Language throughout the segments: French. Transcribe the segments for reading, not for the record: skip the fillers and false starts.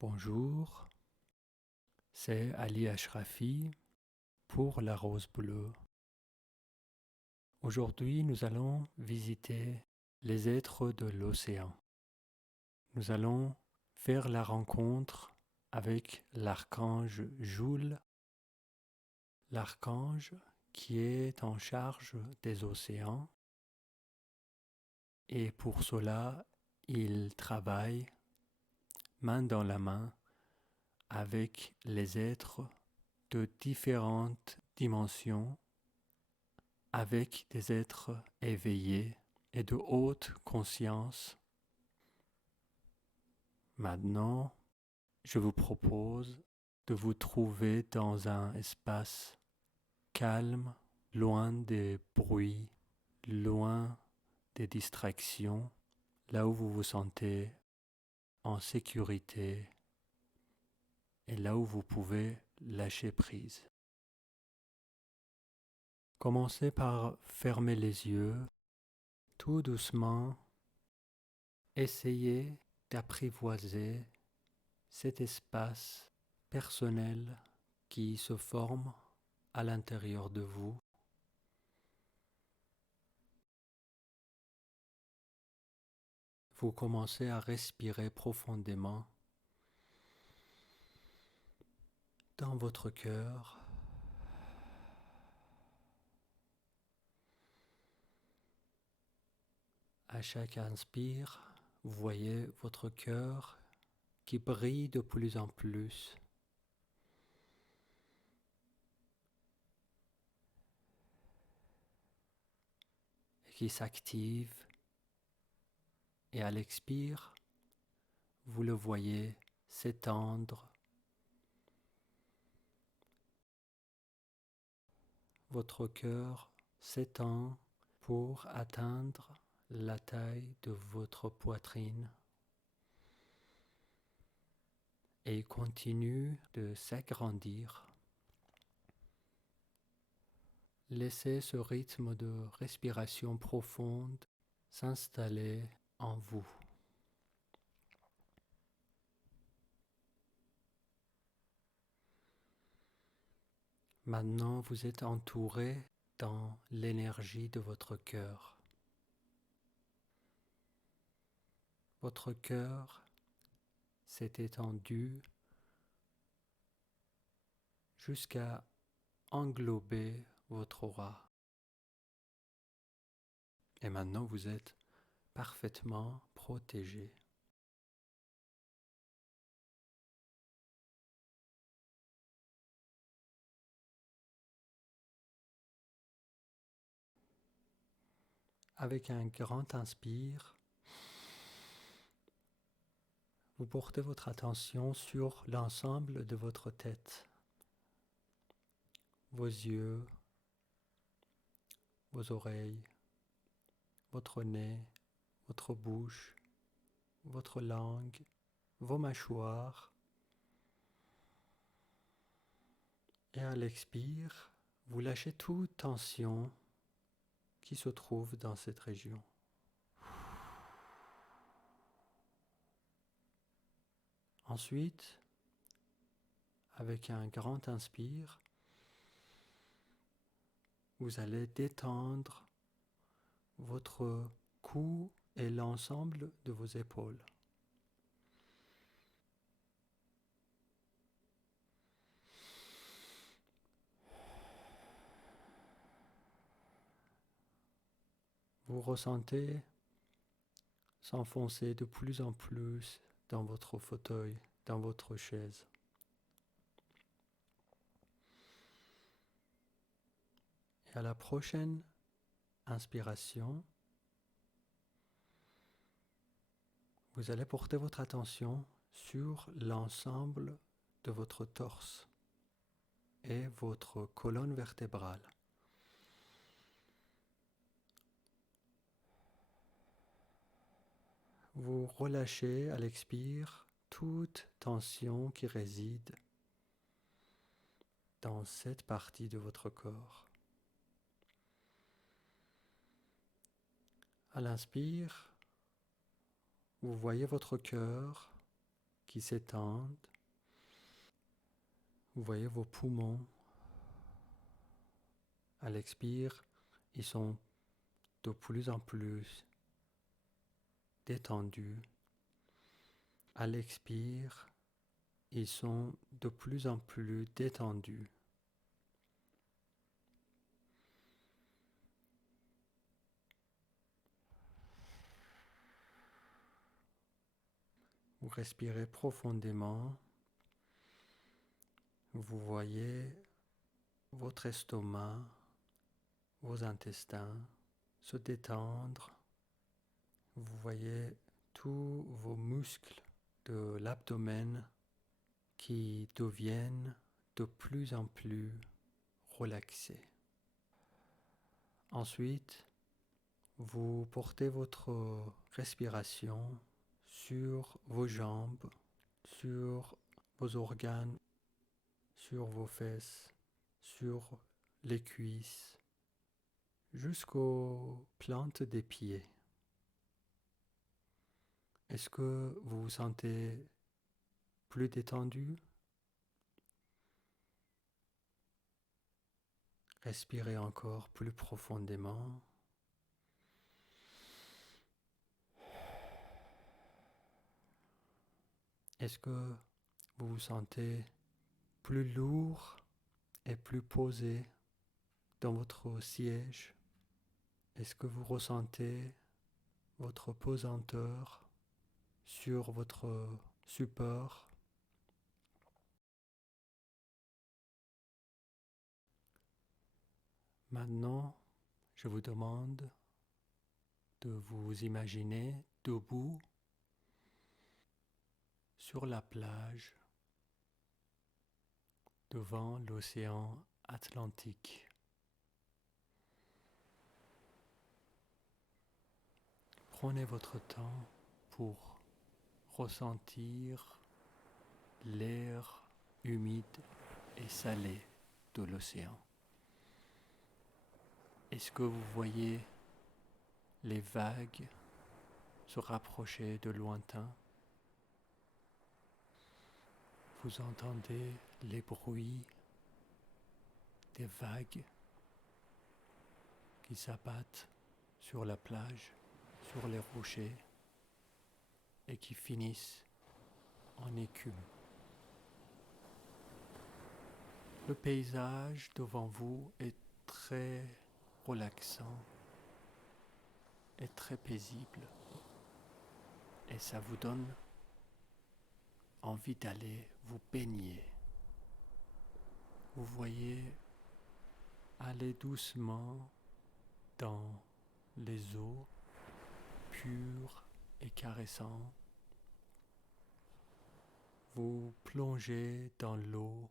Bonjour, c'est Ali Ashrafi pour la Rose Bleue. Aujourd'hui, nous allons visiter les êtres de l'océan. Nous allons faire la rencontre avec l'archange Joule, l'archange qui est en charge des océans. Et pour cela, il travaille main dans la main avec les êtres de différentes dimensions, avec des êtres éveillés et de haute conscience. Maintenant, je vous propose de vous trouver dans un espace calme, loin des bruits, loin des distractions, là où vous vous sentez en sécurité et là où vous pouvez lâcher prise. Commencez par fermer les yeux, tout doucement. Essayez d'apprivoiser cet espace personnel qui se forme à l'intérieur de vous. Vous commencez à respirer profondément dans votre cœur. À chaque inspire, vous voyez votre cœur qui brille de plus en plus. Et qui s'active. Et à l'expire, vous le voyez s'étendre. Votre cœur s'étend pour atteindre la taille de votre poitrine et continue de s'agrandir. Laissez ce rythme de respiration profonde s'installer en vous. Maintenant, vous êtes entouré dans l'énergie de votre cœur. Votre cœur s'est étendu jusqu'à englober votre aura. Et maintenant, vous êtes parfaitement protégé. Avec un grand inspire, vous portez votre attention sur l'ensemble de votre tête, vos yeux, vos oreilles, votre nez, votre bouche, votre langue, vos mâchoires. Et à l'expire, vous lâchez toute tension qui se trouve dans cette région. Ensuite, avec un grand inspire, vous allez détendre votre cou et l'ensemble de vos épaules. Vous ressentez s'enfoncer de plus en plus dans votre fauteuil, dans votre chaise. Et à la prochaine inspiration, vous allez porter votre attention sur l'ensemble de votre torse et votre colonne vertébrale. Vous relâchez à l'expire toute tension qui réside dans cette partie de votre corps. À l'inspire, vous voyez votre cœur qui s'étendent. Vous voyez vos poumons. À l'expire, ils sont de plus en plus détendus. À l'expire, ils sont de plus en plus détendus. Vous respirez profondément. Vous voyez votre estomac, vos intestins se détendre. Vous voyez tous vos muscles de l'abdomen qui deviennent de plus en plus relaxés. Ensuite, vous portez votre respiration sur vos jambes, sur vos organes, sur vos fesses, sur les cuisses, jusqu'aux plantes des pieds. Est-ce que vous vous sentez plus détendu? Respirez encore plus profondément. Est-ce que vous vous sentez plus lourd et plus posé dans votre siège? Est-ce que vous ressentez votre pesanteur sur votre support? Maintenant, je vous demande de vous imaginer debout sur la plage devant l'océan Atlantique. Prenez votre temps pour ressentir l'air humide et salé de l'océan. Est-ce que vous voyez les vagues se rapprocher de lointain? Vous entendez les bruits des vagues qui s'abattent sur la plage, sur les rochers et qui finissent en écume. Le paysage devant vous est très relaxant et très paisible et ça vous donne envie d'aller vous baigner. Vous voyez aller doucement dans les eaux pures et caressantes. Vous plongez dans l'eau,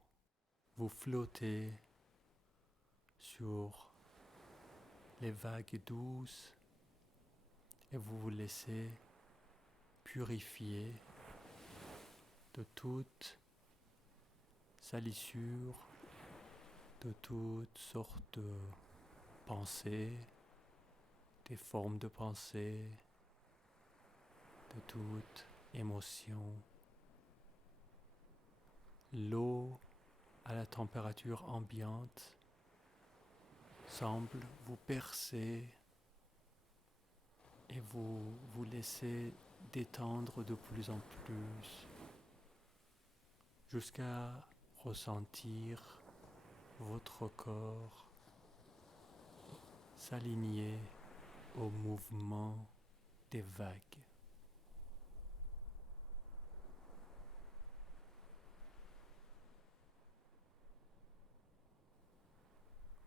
vous flottez sur les vagues douces et vous vous laissez purifier de toute salissure, de toutes sortes de pensées, des formes de pensée, de toute émotion. L'eau à la température ambiante semble vous percer et vous vous laissez détendre de plus en plus jusqu'à ressentir votre corps s'aligner au mouvement des vagues.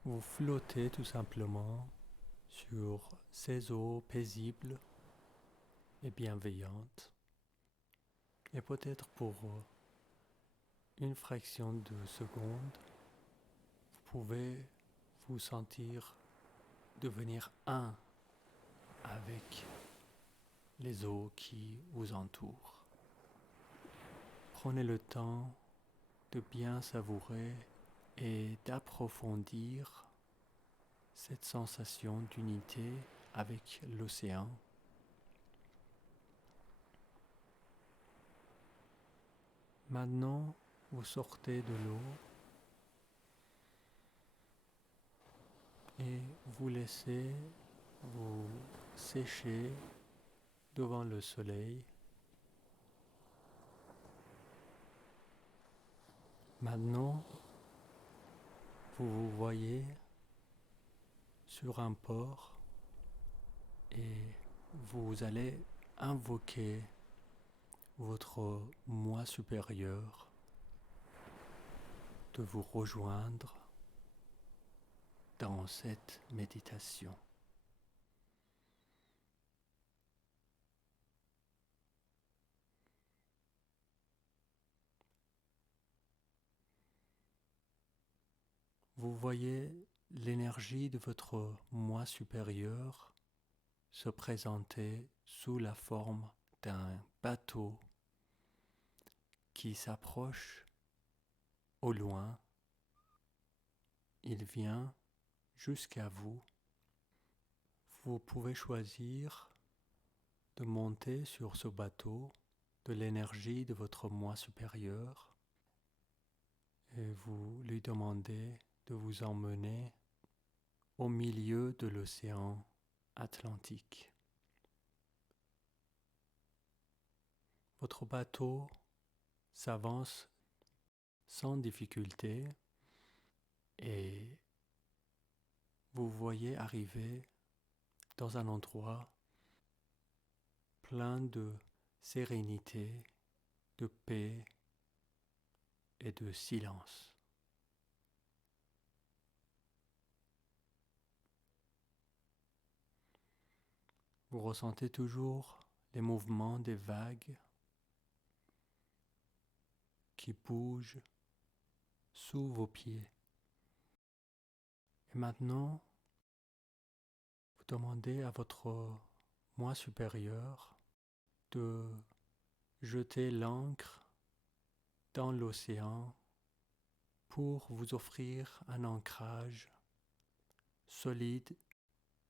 Vous flottez tout simplement sur ces eaux paisibles et bienveillantes. Et peut-être pour une fraction de seconde, vous pouvez vous sentir devenir un avec les eaux qui vous entourent. Prenez le temps de bien savourer et d'approfondir cette sensation d'unité avec l'océan. Maintenant, vous sortez de l'eau et vous laissez vous sécher devant le soleil. Maintenant, vous vous voyez sur un port et vous allez invoquer votre moi supérieur de vous rejoindre dans cette méditation. Vous voyez l'énergie de votre moi supérieur se présenter sous la forme d'un bateau qui s'approche au loin. Il vient jusqu'à vous. Vous pouvez choisir de monter sur ce bateau de l'énergie de votre moi supérieur et vous lui demandez de vous emmener au milieu de l'océan Atlantique. Votre bateau s'avance sans difficulté et vous voyez arriver dans un endroit plein de sérénité, de paix et de silence. Vous ressentez toujours les mouvements des vagues qui bougent sous vos pieds. Et maintenant, vous demandez à votre moi supérieur de jeter l'ancre dans l'océan pour vous offrir un ancrage solide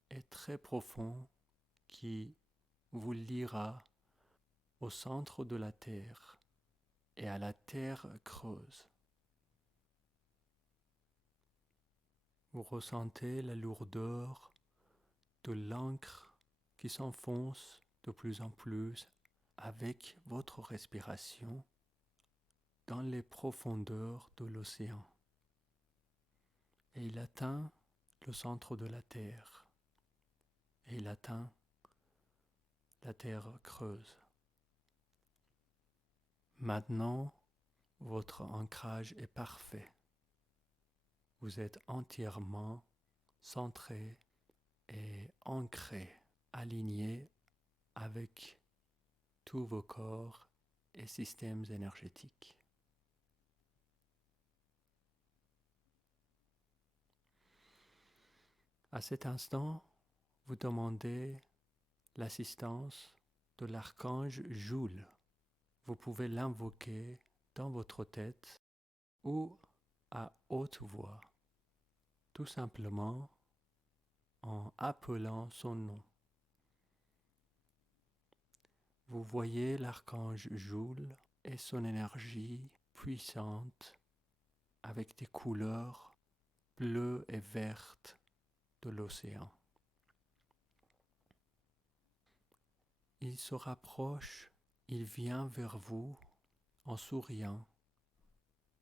et très profond qui vous liera au centre de la Terre et à la terre creuse. Vous ressentez la lourdeur de l'encre qui s'enfonce de plus en plus avec votre respiration dans les profondeurs de l'océan. Et il atteint le centre de la Terre. Et il atteint la terre creuse. Maintenant, votre ancrage est parfait. Vous êtes entièrement centré et ancré, aligné avec tous vos corps et systèmes énergétiques. À cet instant, vous demandez l'assistance de l'archange Joule. Vous pouvez l'invoquer dans votre tête ou à haute voix, tout simplement en appelant son nom. Vous voyez l'archange Joule et son énergie puissante avec des couleurs bleues et vertes de l'océan. Il se rapproche, il vient vers vous en souriant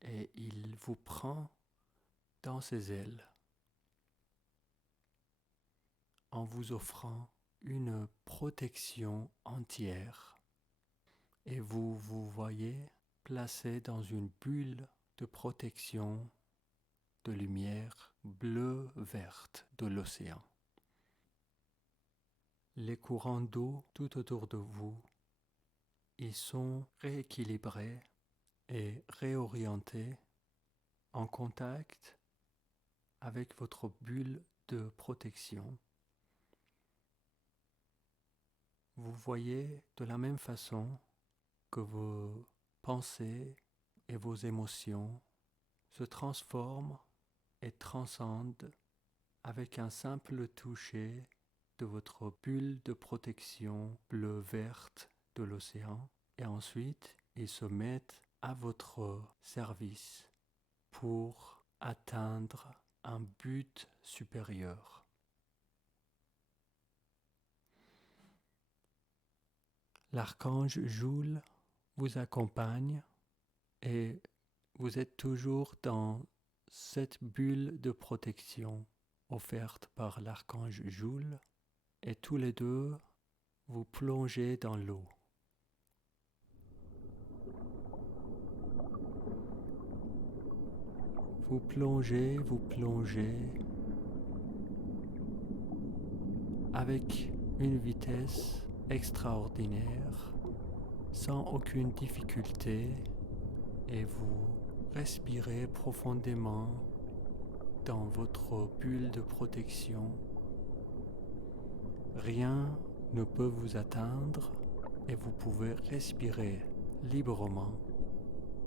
et il vous prend dans ses ailes en vous offrant une protection entière et vous vous voyez placé dans une bulle de protection de lumière bleu-verte de l'océan. Les courants d'eau tout autour de vous, ils sont rééquilibrés et réorientés en contact avec votre bulle de protection. Vous voyez de la même façon que vos pensées et vos émotions se transforment et transcendent avec un simple toucher de votre bulle de protection bleu-verte de l'océan et ensuite ils se mettent à votre service pour atteindre un but supérieur. L'archange Joule vous accompagne et vous êtes toujours dans cette bulle de protection offerte par l'archange Joule et tous les deux vous plongez dans l'eau. Vous plongez avec une vitesse extraordinaire, sans aucune difficulté, et vous respirez profondément dans votre bulle de protection. Rien ne peut vous atteindre et vous pouvez respirer librement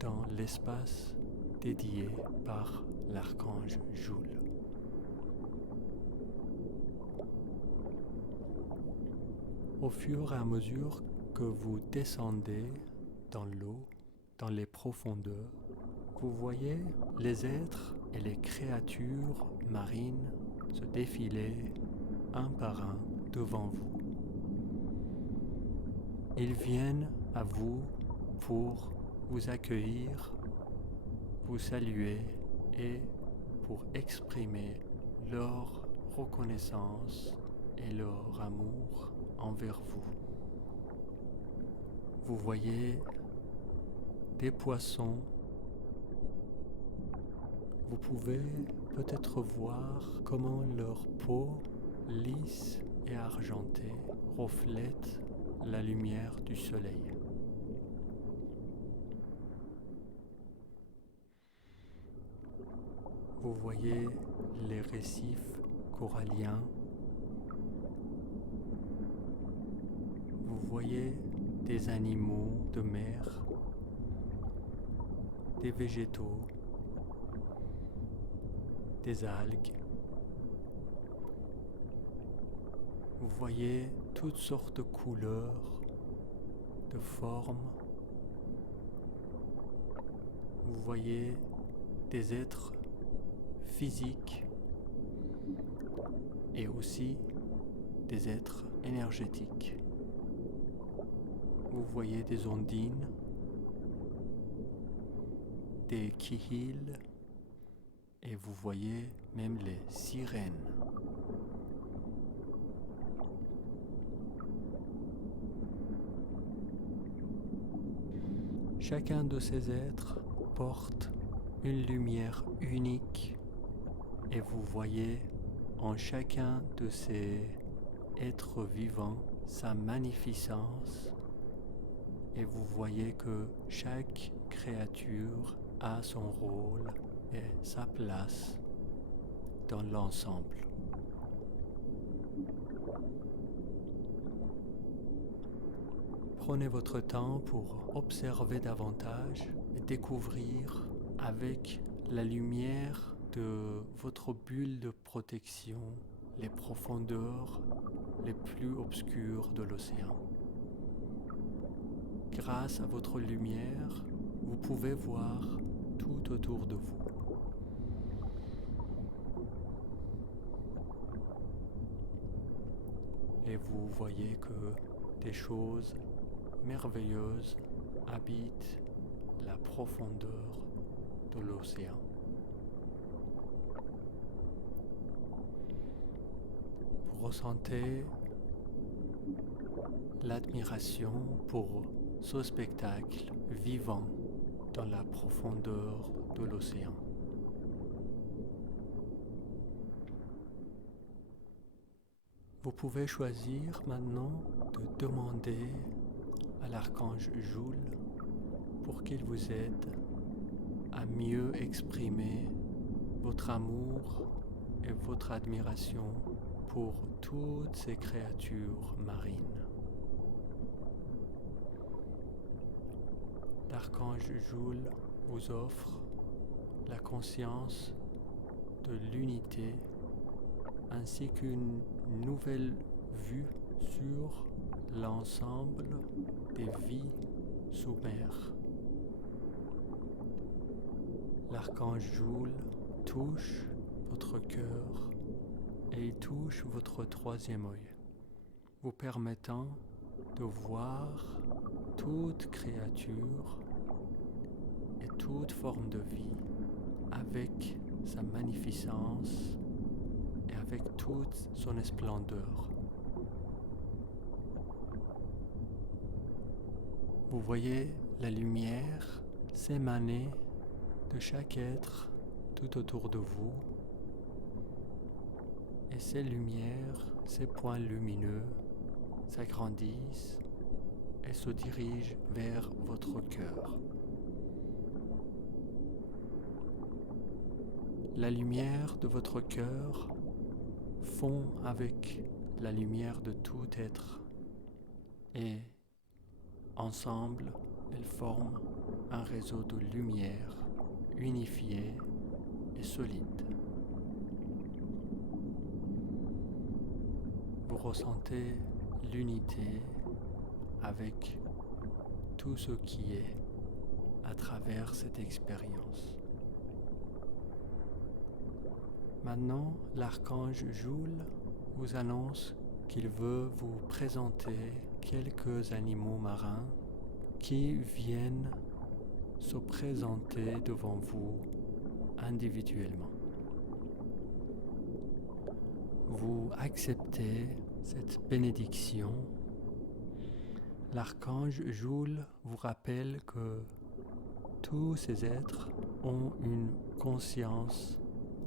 dans l'espace dédié par l'archange Joule. Au fur et à mesure que vous descendez dans l'eau, dans les profondeurs, vous voyez les êtres et les créatures marines se défiler un par un devant vous. Ils viennent à vous pour vous accueillir, vous saluer et pour exprimer leur reconnaissance et leur amour envers vous. Vous voyez des poissons. Vous pouvez peut-être voir comment leur peau lisse et argentée reflète la lumière du soleil. Vous voyez les récifs coralliens. Vous voyez des animaux de mer, des végétaux, des algues. Vous voyez toutes sortes de couleurs, de formes. Vous voyez des êtres physiques et aussi des êtres énergétiques. Vous voyez des ondines, des kihils et vous voyez même les sirènes. Chacun de ces êtres porte une lumière unique et vous voyez en chacun de ces êtres vivants sa magnificence et vous voyez que chaque créature a son rôle et sa place dans l'ensemble. Prenez votre temps pour observer davantage et découvrir avec la lumière de votre bulle de protection les profondeurs les plus obscures de l'océan. Grâce à votre lumière, vous pouvez voir tout autour de vous. Et vous voyez que des choses merveilleuses habitent la profondeur de l'océan. Vous ressentez l'admiration pour ce spectacle vivant dans la profondeur de l'océan. Vous pouvez choisir maintenant de demander à l'archange Joule pour qu'il vous aide à mieux exprimer votre amour et votre admiration pour toutes ces créatures marines. L'archange Joule vous offre la conscience de l'unité ainsi qu'une nouvelle vue sur l'ensemble des vies sous mer. l'archange Joule touche votre cœur et il touche votre troisième œil, vous permettant de voir toute créature et toute forme de vie avec sa magnificence et avec toute son splendeur. Vous voyez la lumière s'émaner de chaque être tout autour de vous, et ces lumières, ces points lumineux s'agrandissent et se dirigent vers votre cœur. La lumière de votre cœur fond avec la lumière de tout être et ensemble, elles forment un réseau de lumière unifié et solide. Vous ressentez l'unité avec tout ce qui est à travers cette expérience. Maintenant, l'archange Joule vous annonce qu'il veut vous présenter quelques animaux marins qui viennent se présenter devant vous individuellement. Vous acceptez cette bénédiction. L'archange Joule vous rappelle que tous ces êtres ont une conscience,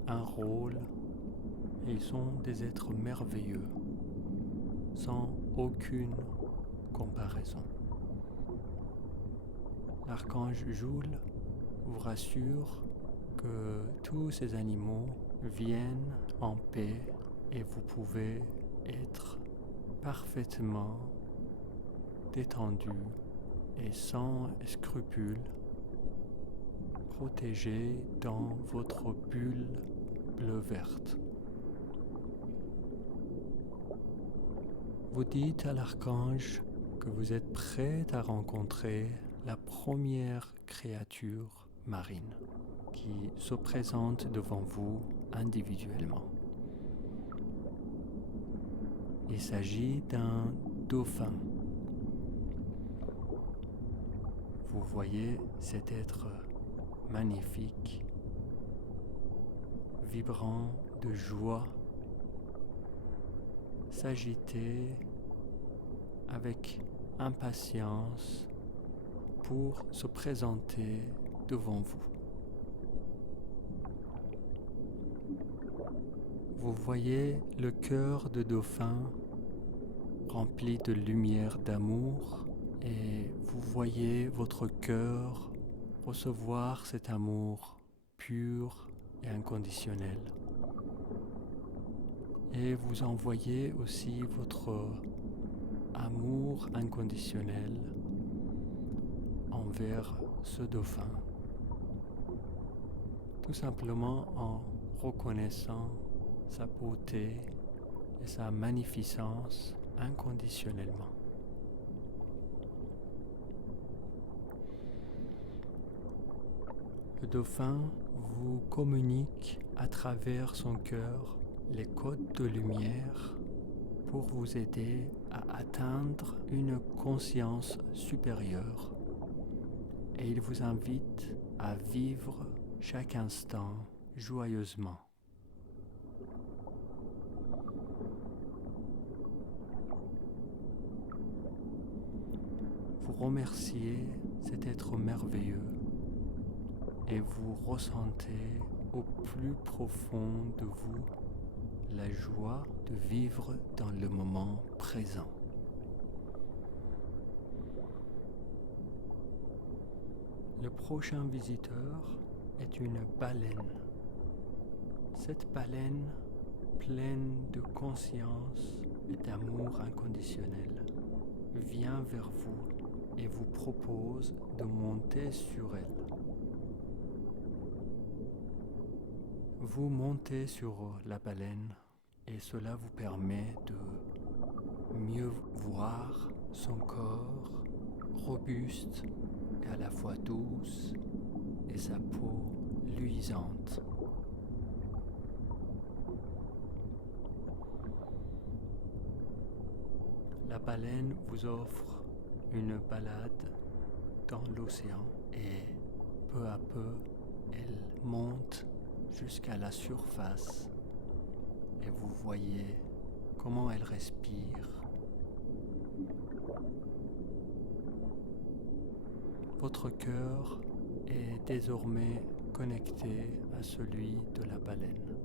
un rôle, et ils sont des êtres merveilleux, sans aucune comparaison. L'archange Joule vous rassure que tous ces animaux viennent en paix et vous pouvez être parfaitement détendu et sans scrupules, protégé dans votre bulle bleu-verte. Vous dites à l'archange que vous êtes prêt à rencontrer la première créature marine qui se présente devant vous individuellement. Il s'agit d'un dauphin. Vous voyez cet être magnifique, vibrant de joie, s'agiter avec impatience pour se présenter devant vous. Vous voyez le cœur de dauphin rempli de lumière d'amour et vous voyez votre cœur recevoir cet amour pur et inconditionnel. Et vous envoyez aussi votre amour inconditionnel envers ce dauphin, tout simplement en reconnaissant sa beauté et sa magnificence inconditionnellement. Le dauphin vous communique à travers son cœur les codes de lumière pour vous aider à atteindre une conscience supérieure, et il vous invite à vivre chaque instant joyeusement. Vous remerciez cet être merveilleux et vous ressentez au plus profond de vous la joie de vivre dans le moment présent. Le prochain visiteur est une baleine. Cette baleine pleine de conscience et d'amour inconditionnel vient vers vous et vous propose de monter sur elle. Vous montez sur la baleine et cela vous permet de mieux voir son corps robuste et à la fois douce et sa peau luisante. La baleine vous offre une balade dans l'océan et peu à peu, elle monte jusqu'à la surface et vous voyez comment elle respire. Votre cœur est désormais connecté à celui de la baleine.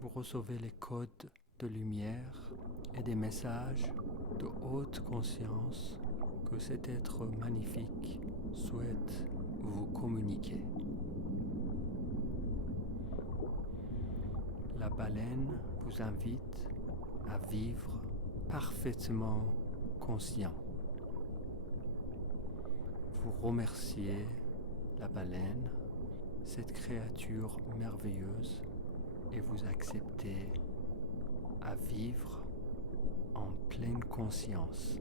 Vous recevez les codes de lumière et des messages de haute conscience que cet être magnifique souhaite vous communiquer. La baleine vous invite à vivre parfaitement conscient. Vous remerciez la baleine, cette créature merveilleuse, et vous acceptez à vivre en pleine conscience.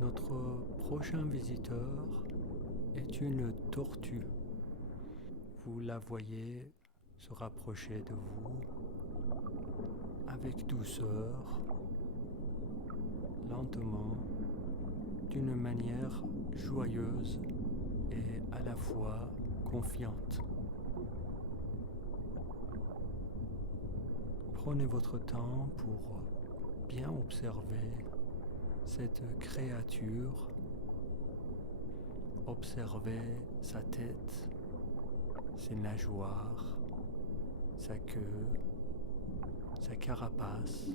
Notre prochain visiteur est une tortue. Vous la voyez se rapprocher de vous avec douceur, lentement, d'une manière joyeuse et à la fois confiante. Prenez votre temps pour bien observer cette créature. Observez sa tête, ses nageoires, sa queue, sa carapace.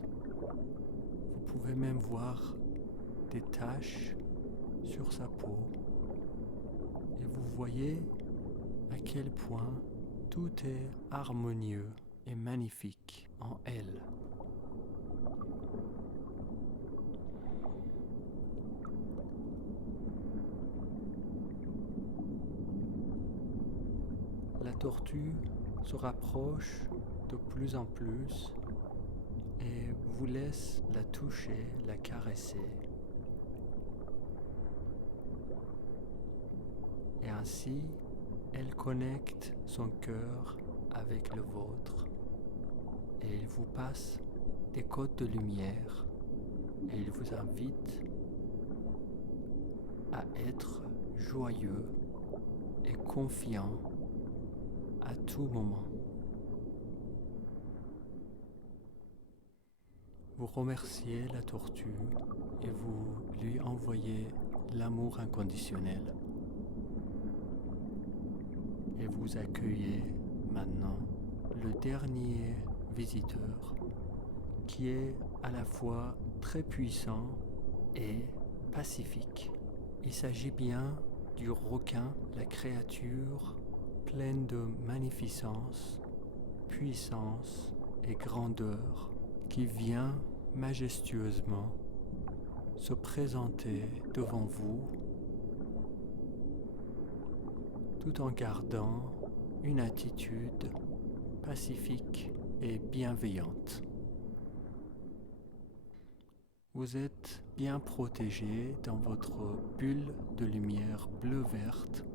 Vous pouvez même voir des taches sur sa peau. Et vous voyez à quel point tout est harmonieux et magnifique en elle. La tortue se rapproche de plus en plus et vous laisse la toucher, la caresser. Et ainsi, elle connecte son cœur avec le vôtre et il vous passe des codes de lumière et il vous invite à être joyeux et confiant à tout moment. Vous remerciez la tortue et vous lui envoyez l'amour inconditionnel. Et vous accueillez maintenant le dernier visiteur qui est à la fois très puissant et pacifique. Il s'agit bien du requin, la créature pleine de magnificence, puissance et grandeur qui vient majestueusement se présenter devant vous tout en gardant une attitude pacifique et bienveillante. Vous êtes bien protégé dans votre bulle de lumière bleu-verte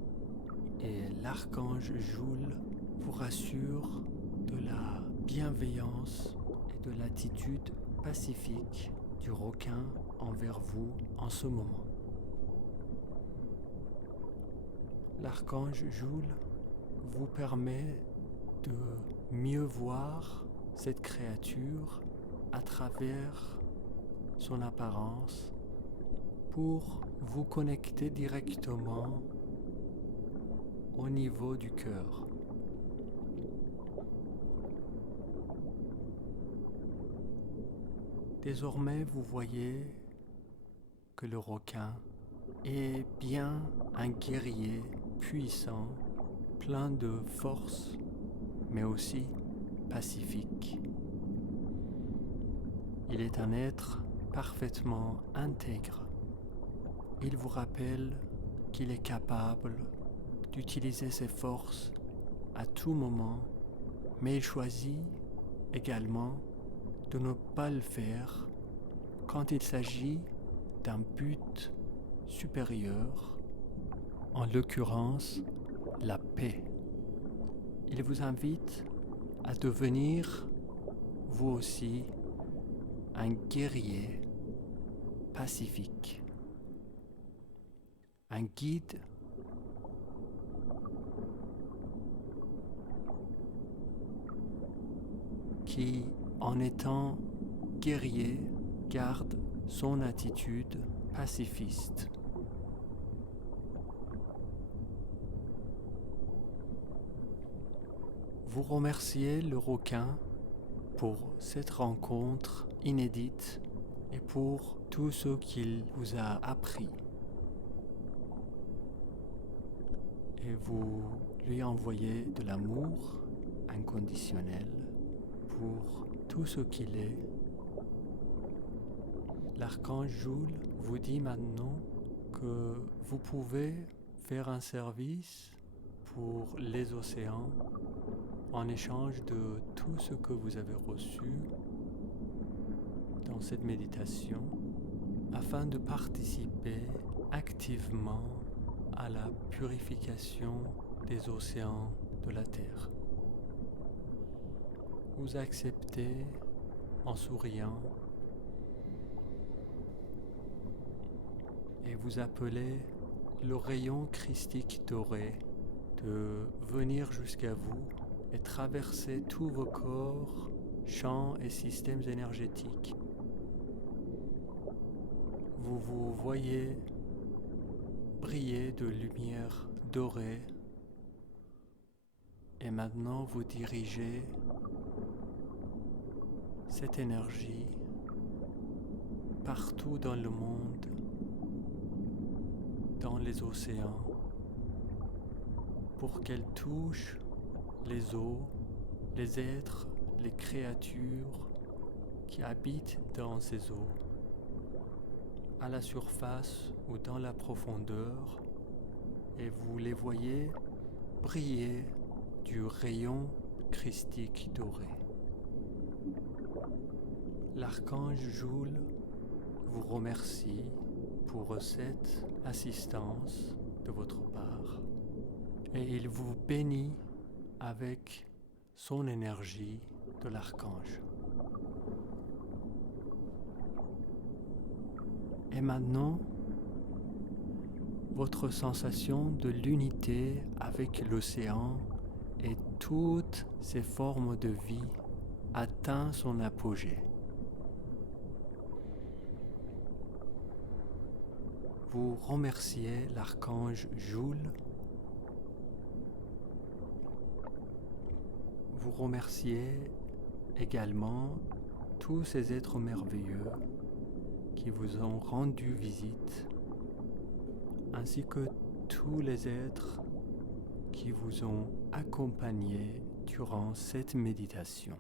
et l'archange Joule vous rassure de la bienveillance et de l'attitude pacifique du requin envers vous en ce moment. L'archange Joule vous permet de mieux voir cette créature à travers son apparence pour vous connecter directement au niveau du cœur. Désormais, vous voyez que le requin est bien un guerrier puissant, plein de force, mais aussi pacifique. Il est un être parfaitement intègre. Il vous rappelle qu'il est capable d'utiliser ses forces à tout moment, mais il choisit également de ne pas le faire quand il s'agit d'un but supérieur, en l'occurrence la paix. Il vous invite à devenir, vous aussi, un guerrier pacifique, un guide qui, en étant guerrier, garde son attitude pacifiste. Vous remerciez le requin pour cette rencontre inédite et pour tout ce qu'il vous a appris. Et vous lui envoyez de l'amour inconditionnel pour tout ce qu'il est. L'archange Joule vous dit maintenant que vous pouvez faire un service pour les océans en échange de tout ce que vous avez reçu dans cette méditation afin de participer activement à la purification des océans de la Terre. Vous acceptez en souriant et vous appelez le rayon christique doré de venir jusqu'à vous et traverser tous vos corps, champs et systèmes énergétiques. Vous vous voyez briller de lumière dorée et maintenant vous dirigez cette énergie partout dans le monde, dans les océans, pour qu'elle touche les eaux, les êtres, les créatures qui habitent dans ces eaux, à la surface ou dans la profondeur, et vous les voyez briller du rayon christique doré. L'archange Joule vous remercie pour cette assistance de votre part et il vous bénit avec son énergie de l'archange. Et maintenant, votre sensation de l'unité avec l'océan et toutes ses formes de vie atteint son apogée. Vous remerciez l'archange Joule. Vous remerciez également tous ces êtres merveilleux qui vous ont rendu visite, ainsi que tous les êtres qui vous ont accompagné durant cette méditation.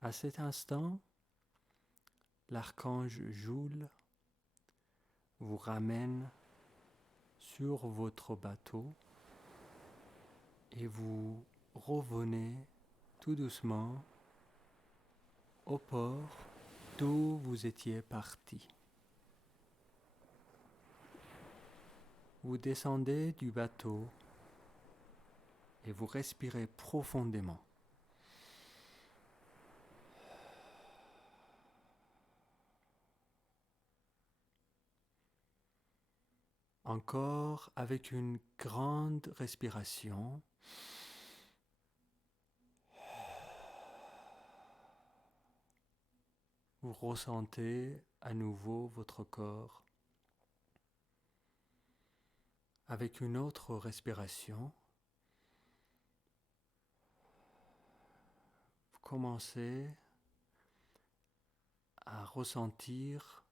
À cet instant, l'archange Joule vous ramène sur votre bateau et vous revenez tout doucement au port d'où vous étiez parti. Vous descendez du bateau et vous respirez profondément. Encore avec une grande respiration. Vous ressentez à nouveau votre corps. Avec une autre respiration, vous commencez à ressentir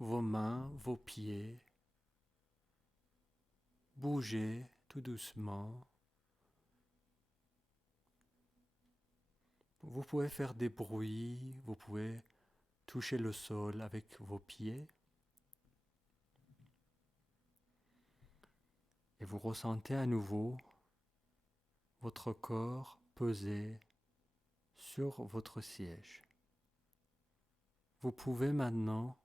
vos mains, vos pieds bouger tout doucement. Vous pouvez faire des bruits, vous pouvez toucher le sol avec vos pieds. Et vous ressentez à nouveau votre corps peser sur votre siège. Vous pouvez maintenant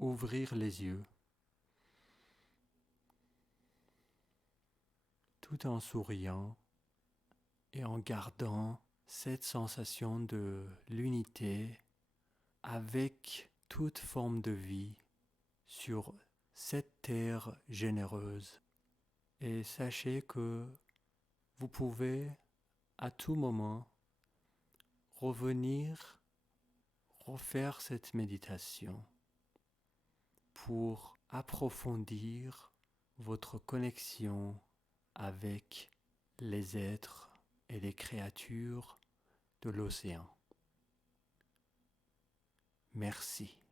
ouvrir les yeux tout en souriant et en gardant cette sensation de l'unité avec toute forme de vie sur cette terre généreuse. Et sachez que vous pouvez à tout moment revenir, refaire cette méditation pour approfondir votre connexion avec les êtres et les créatures de l'océan. Merci.